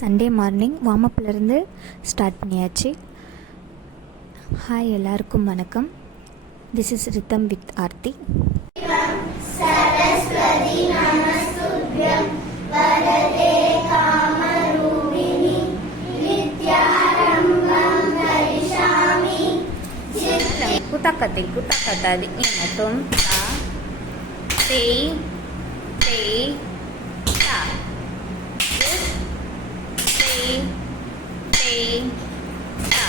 Sunday morning வார்மப்லேருந்து start பண்ணியாச்சு. Hi, எல்லாருக்கும் வணக்கம். This is rhythm with Aarthi. Kutakati kutakatadi inatum ta te te ta te te ta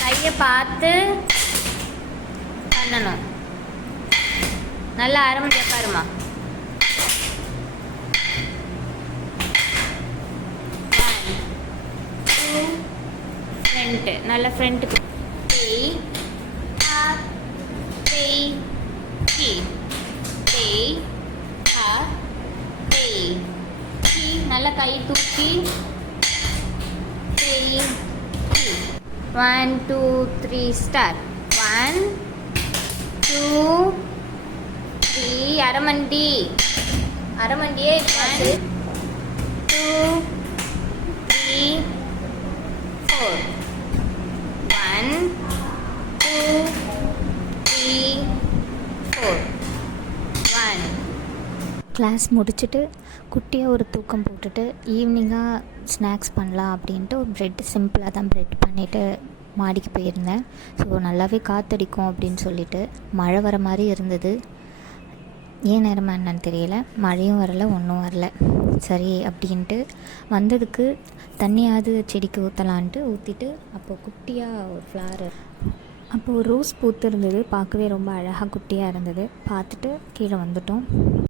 கையை பார்த்து பண்ணணும். நல்லா ஆரம்பிக்க பாருமா. ஃப்ரண்ட்டு நல்லா ஃப்ரண்ட்டுக்கு நல்லா கை தூக்கி 1 2 3 ஸ்டார்ட். 1 2 3 அரமண்டியே 1 2 3 4 1 2 3 4 1. கிளாஸ் முடிச்சுட்டு குட்டியாக ஒரு தூக்கம் போட்டுட்டு ஈவினிங்காக ஸ்நாக்ஸ் பண்ணலாம் அப்படின்ட்டு ஒரு ப்ரெட் சிம்பிளாக தான் ப்ரெட் பண்ணிவிட்டு மாடிக்கு போயிருந்தேன். ஸோ நல்லாவே காற்றடிக்கும் அப்படின்னு சொல்லிட்டு மழை வர மாதிரி இருந்தது. ஏன் நேரமாக என்னன்னு தெரியல, மழையும் வரல ஒன்றும் வரல. சரி அப்படின்ட்டு வந்ததுக்கு தண்ணியாவது செடிக்கு ஊற்றலான்ட்டு ஊற்றிட்டு அப்போது குட்டியாக ஒரு ஃப்ளாரு, அப்போது ரோஸ் பூத்து இருந்தது. பார்க்கவே ரொம்ப அழகாக குட்டியாக இருந்தது. பார்த்துட்டு கீழே வந்துட்டோம்.